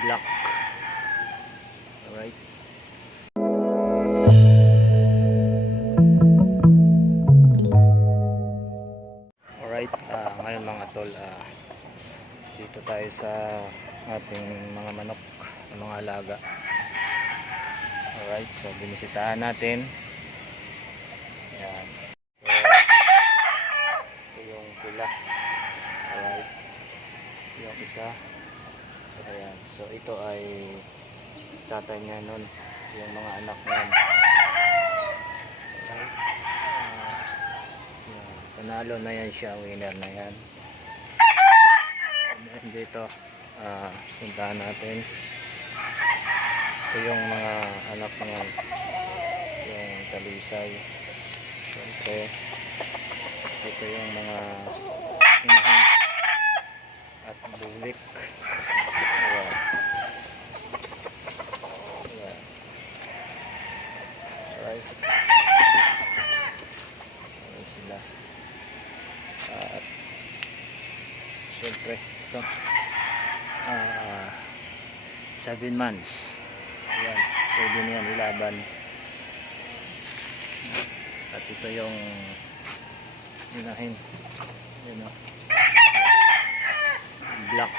black. Alright. Alright, ah, ngayon mga tol, ah, dito tayo sa ating mga manok, mga alaga. Alright, so binisitahan natin. Ayan. So, ito yung pula. Alright. Yung isa. So, ito ay tatay niya nun. Yung mga anak niya. Alright. Ah, panalo na yan siya. Winner na yan. And then dito, ah, puntahan natin. Ito yung mga anak ng yung talisay. Siyempre, ito yung mga inahin at bulik. Ayan. Ayan. Alright. Ayan sila. At siyempre, ito. Ah, seven months. Ayan. Pwede na yan ilaban. At ito yung inahin. Yan o. Black.